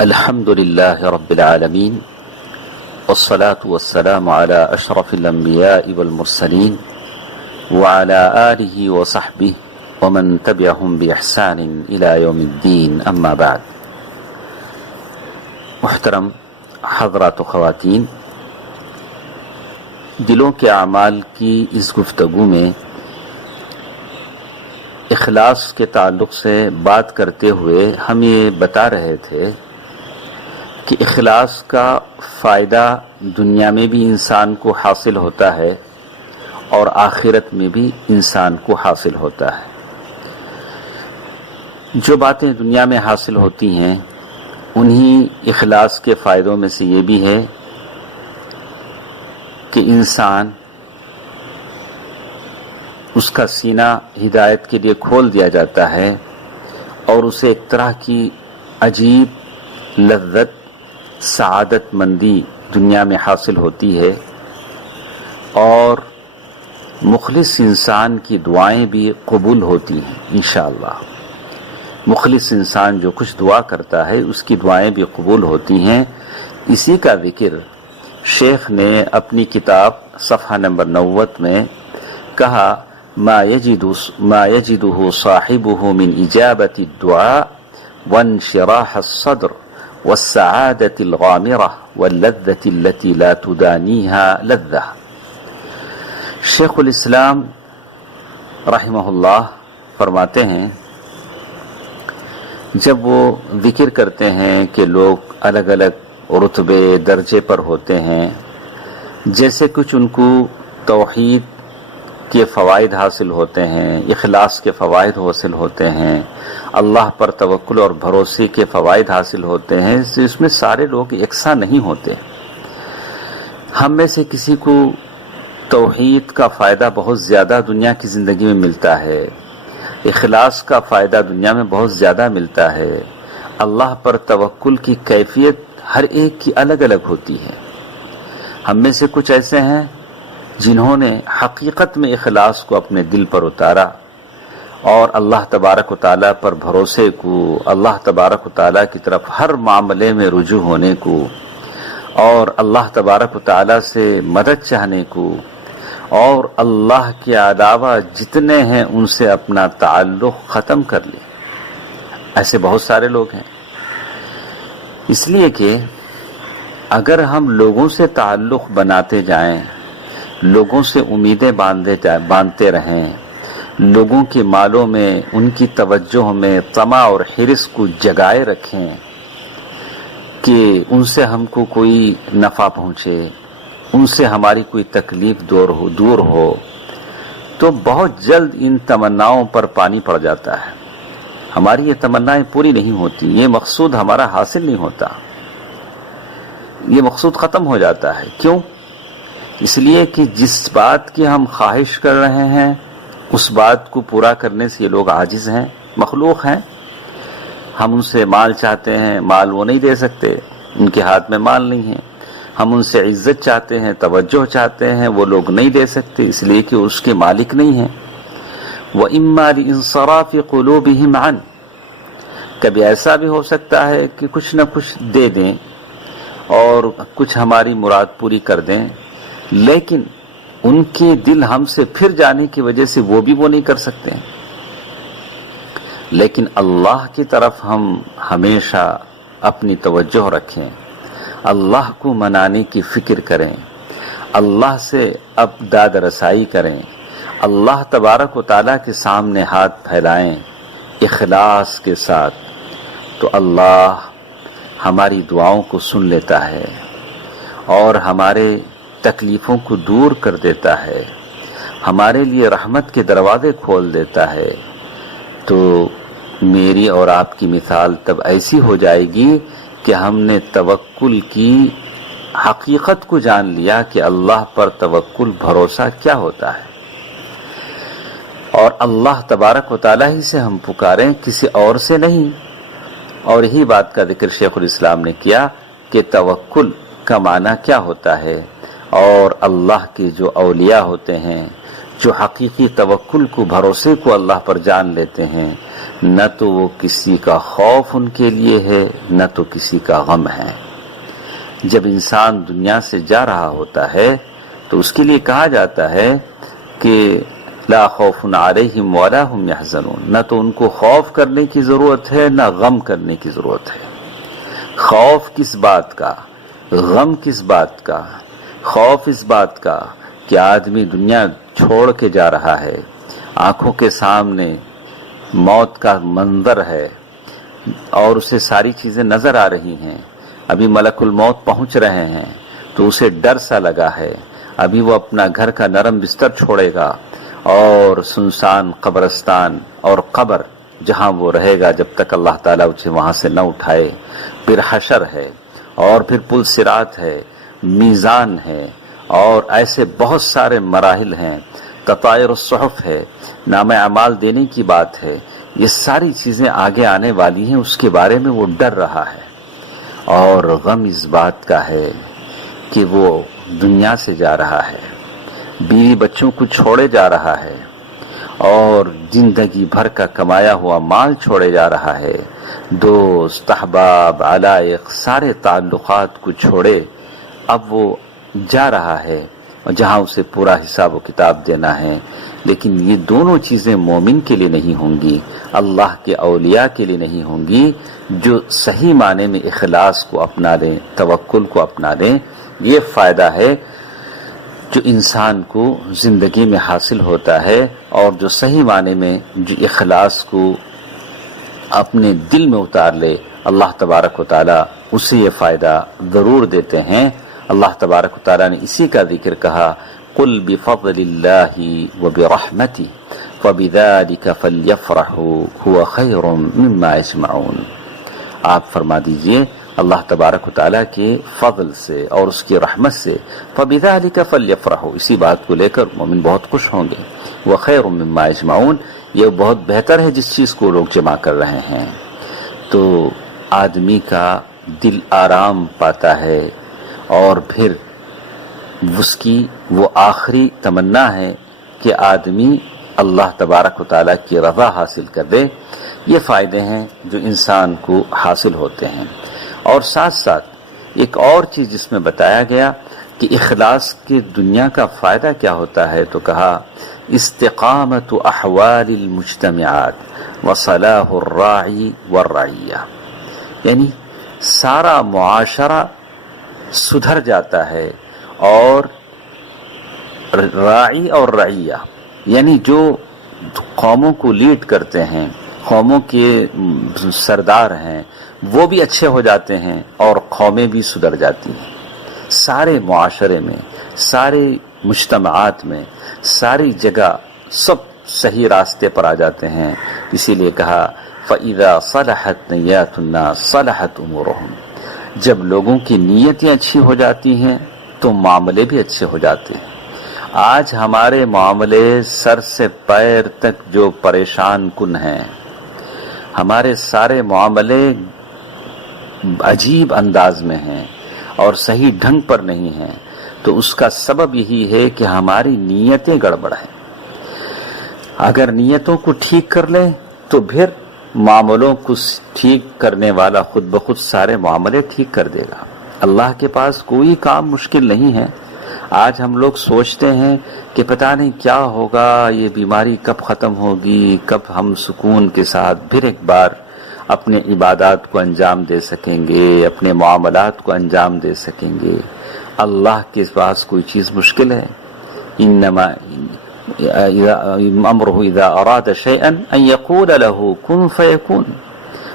الحمد لله رب العالمين والصلاة والسلام على أشرف الأنبياء والمرسلين وعلى آله وصحبه ومن تبعهم بإحسان إلى يوم الدين أما بعد. محترم حضرات و خواتین، دلوں کے اعمال کی اس گفتگو میں اخلاص کے تعلق سے بات کرتے ہوئے ہم یہ بتا رہے تھے کہ اخلاص کا فائدہ دنیا میں بھی انسان کو حاصل ہوتا ہے اور آخرت میں بھی انسان کو حاصل ہوتا ہے. جو باتیں دنیا میں حاصل ہوتی ہیں انہی اخلاص کے فائدوں میں سے یہ بھی ہے کہ انسان اس کا سینہ ہدایت کے لیے کھول دیا جاتا ہے اور اسے ایک طرح کی عجیب لذت، سعادت مندی دنیا میں حاصل ہوتی ہے، اور مخلص انسان کی دعائیں بھی قبول ہوتی ہیں انشاءاللہ. مخلص انسان جو کچھ دعا کرتا ہے اس کی دعائیں بھی قبول ہوتی ہیں. اسی کا ذکر شیخ نے اپنی کتاب صفحہ نمبر 90 میں کہا: ما يجده صاحبه من اجابت الدعاء وانشراح الصدر والسعادة الغامرة واللذة التي لا تدانيها لذة. شیخ الاسلام رحمہ اللہ فرماتے ہیں، جب وہ ذکر کرتے ہیں کہ لوگ الگ الگ رتبے درجے پر ہوتے ہیں، جیسے کچھ ان کو توحید کے فوائد حاصل ہوتے ہیں، اخلاص کے فوائد حاصل ہوتے ہیں، اللہ پر توکل اور بھروسے کے فوائد حاصل ہوتے ہیں، اس میں سارے لوگ یکساں نہیں ہوتے. ہم میں سے کسی کو توحید کا فائدہ بہت زیادہ دنیا کی زندگی میں ملتا ہے، اخلاص کا فائدہ دنیا میں بہت زیادہ ملتا ہے. اللہ پر توکل کی کیفیت ہر ایک کی الگ الگ ہوتی ہے. ہم میں سے کچھ ایسے ہیں جنہوں نے حقیقت میں اخلاص کو اپنے دل پر اتارا اور اللہ تبارک و تعالیٰ پر بھروسے کو، اللہ تبارک و تعالیٰ کی طرف ہر معاملے میں رجوع ہونے کو اور اللہ تبارک و تعالیٰ سے مدد چاہنے کو، اور اللہ کے علاوہ جتنے ہیں ان سے اپنا تعلق ختم کر لیں. ایسے بہت سارے لوگ ہیں. اس لیے کہ اگر ہم لوگوں سے تعلق بناتے جائیں، لوگوں سے امیدیں باندھتے رہیں، لوگوں کے مالوں میں، ان کی توجہ میں طمع اور حرص کو جگائے رکھیں کہ ان سے ہم کو کوئی نفع پہنچے، ان سے ہماری کوئی تکلیف دور ہو، تو بہت جلد ان تمناؤں پر پانی پڑ جاتا ہے. ہماری یہ تمنائیں پوری نہیں ہوتی، یہ مقصود ہمارا حاصل نہیں ہوتا، یہ مقصود ختم ہو جاتا ہے. کیوں؟ اس لیے کہ جس بات کی ہم خواہش کر رہے ہیں اس بات کو پورا کرنے سے یہ لوگ عاجز ہیں، مخلوق ہیں. ہم ان سے مال چاہتے ہیں، مال وہ نہیں دے سکتے، ان کے ہاتھ میں مال نہیں ہے. ہم ان سے عزت چاہتے ہیں، توجہ چاہتے ہیں، وہ لوگ نہیں دے سکتے، اس لیے کہ اس کے مالک نہیں ہیں. وَإِمَّا لِإِنصَرَافِ قُلُوبِهِمْ عَنْ، کبھی ایسا بھی ہو سکتا ہے کہ کچھ نہ کچھ دے دیں اور کچھ ہماری مراد پوری کر دیں، لیکن ان کے دل ہم سے پھر جانے کی وجہ سے وہ نہیں کر سکتے. لیکن اللہ کی طرف ہم ہمیشہ اپنی توجہ رکھیں، اللہ کو منانے کی فکر کریں، اللہ سے اب داد رسائی کریں، اللہ تبارک و تعالیٰ کے سامنے ہاتھ پھیلائیں اخلاص کے ساتھ، تو اللہ ہماری دعاؤں کو سن لیتا ہے اور ہمارے تکلیفوں کو دور کر دیتا ہے، ہمارے لیے رحمت کے دروازے کھول دیتا ہے. تو میری اور آپ کی مثال تب ایسی ہو جائے گی کہ ہم نے توکل کی حقیقت کو جان لیا کہ اللہ پر توکل، بھروسہ کیا ہوتا ہے، اور اللہ تبارک و تعالیٰ ہی سے ہم پکاریں، کسی اور سے نہیں. اور یہی بات کا ذکر شیخ الاسلام نے کیا کہ توکل کا معنی کیا ہوتا ہے، اور اللہ کے جو اولیاء ہوتے ہیں، جو حقیقی توکل کو، بھروسے کو اللہ پر جان لیتے ہیں، نہ تو وہ کسی کا خوف ان کے لیے ہے نہ تو کسی کا غم ہے۔ جب انسان دنیا سے جا رہا ہوتا ہے تو اس کے لیے کہا جاتا ہے کہ لا خوف علیہم ولا هم یحزنون، نہ تو ان کو خوف کرنے کی ضرورت ہے نہ غم کرنے کی ضرورت ہے۔ خوف کس بات کا، غم کس بات کا؟ خوف اس بات کا کہ آدمی دنیا چھوڑ کے جا رہا ہے، آنکھوں کے سامنے موت کا منظر ہے اور اسے ساری چیزیں نظر آ رہی ہیں، ابھی ملک الموت پہنچ رہے ہیں تو اسے ڈر سا لگا ہے، ابھی وہ اپنا گھر کا نرم بستر چھوڑے گا اور سنسان قبرستان اور قبر جہاں وہ رہے گا جب تک اللہ تعالیٰ اسے وہاں سے نہ اٹھائے، پھر حشر ہے اور پھر پل صراط ہے، میزان ہے اور ایسے بہت سارے مراحل ہیں، تطائر الصحف ہے، نام اعمال دینے کی بات ہے، یہ ساری چیزیں آگے آنے والی ہیں، اس کے بارے میں وہ ڈر رہا ہے۔ اور غم اس بات کا ہے کہ وہ دنیا سے جا رہا ہے، بیوی بچوں کو چھوڑے جا رہا ہے اور زندگی بھر کا کمایا ہوا مال چھوڑے جا رہا ہے، دوست احباب علائق سارے تعلقات کو چھوڑے اب وہ جا رہا ہے اور جہاں اسے پورا حساب و کتاب دینا ہے۔ لیکن یہ دونوں چیزیں مومن کے لیے نہیں ہوں گی، اللہ کے اولیاء کے لیے نہیں ہوں گی، جو صحیح معنی میں اخلاص کو اپنا لیں، توکل کو اپنا لیں۔ یہ فائدہ ہے جو انسان کو زندگی میں حاصل ہوتا ہے، اور جو صحیح معنی میں جو اخلاص کو اپنے دل میں اتار لے اللہ تبارک و تعالیٰ اسے یہ فائدہ ضرور دیتے ہیں۔ اللہ تبارک و تعالیٰ نے اسی کا ذکر کہا، قل بفضل اللہ وبرحمتہ فبذلک فلیفرحوا هو خیر مما یجمعون۔ آپ فرما دیجئے اللہ تبارک و تعالیٰ کے فضل سے اور اس کی رحمت سے فبذلک فلیفرحوا، اسی بات کو لے کر مومن بہت خوش ہوں گے۔ وہ خیر مما یجمعون، یہ بہت بہتر ہے جس چیز کو لوگ جمع کر رہے ہیں۔ تو آدمی کا دل آرام پاتا ہے اور پھر اس کی وہ آخری تمنا ہے کہ آدمی اللہ تبارک و تعالیٰ کی رضا حاصل کر دے۔ یہ فائدے ہیں جو انسان کو حاصل ہوتے ہیں۔ اور ساتھ ساتھ ایک اور چیز جس میں بتایا گیا کہ اخلاص کی دنیا کا فائدہ کیا ہوتا ہے، تو کہا استقامت احوال المجتمعات وصلاح الراعی والرعیہ، یعنی سارا معاشرہ سدھر جاتا ہے، اور راعی اور رعیہ یعنی جو قوموں کو لیڈ کرتے ہیں، قوموں کے سردار ہیں، وہ بھی اچھے ہو جاتے ہیں اور قومیں بھی سدھر جاتی ہیں۔ سارے معاشرے میں، سارے مجتمعات میں، ساری جگہ سب صحیح راستے پر آ جاتے ہیں۔ اسی لیے کہا فَإِذَا صَلَحَتْ نِيَّاتُ النَّاسِ صَلَحَتْ أُمُورُهُمْ، جب لوگوں کی نیتیں اچھی ہو جاتی ہیں تو معاملے بھی اچھے ہو جاتے ہیں۔ آج ہمارے معاملے سر سے پیر تک جو پریشان کن ہیں، ہمارے سارے معاملے عجیب انداز میں ہیں اور صحیح ڈھنگ پر نہیں ہیں، تو اس کا سبب یہی ہے کہ ہماری نیتیں گڑبڑ ہیں۔ اگر نیتوں کو ٹھیک کر لیں تو پھر معاملوں کو ٹھیک کرنے والا خود بخود سارے معاملے ٹھیک کر دے گا۔ اللہ کے پاس کوئی کام مشکل نہیں ہے۔ آج ہم لوگ سوچتے ہیں کہ پتہ نہیں کیا ہوگا، یہ بیماری کب ختم ہوگی، کب ہم سکون کے ساتھ پھر ایک بار اپنے عبادات کو انجام دے سکیں گے، اپنے معاملات کو انجام دے سکیں گے۔ اللہ کے پاس کوئی چیز مشکل ہے؟ انما امرہ اذا اراد شیئا ان یقول له کن فیکون۔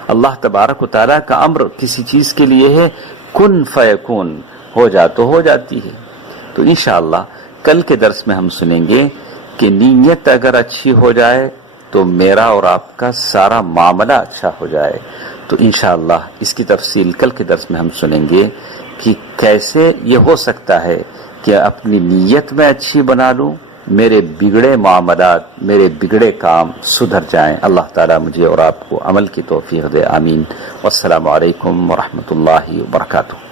اللہ تبارک و تعالیٰ کا امر کسی چیز کے لیے ہے، کن فیکون، ہو جا تو ہو جاتی ہے۔ تو انشاءاللہ کل کے درس میں ہم سنیں گے کہ نیت اگر اچھی ہو جائے تو میرا اور آپ کا سارا معاملہ اچھا ہو جائے۔ تو انشاءاللہ اس کی تفصیل کل کے درس میں ہم سنیں گے کہ کیسے یہ ہو سکتا ہے کہ اپنی نیت میں اچھی بنا لوں، میرے بگڑے معاملات، میرے بگڑے کام سدھر جائیں۔ اللہ تعالیٰ مجھے اور آپ کو عمل کی توفیق دے، آمین۔ والسلام علیکم ورحمۃ اللہ وبرکاتہ۔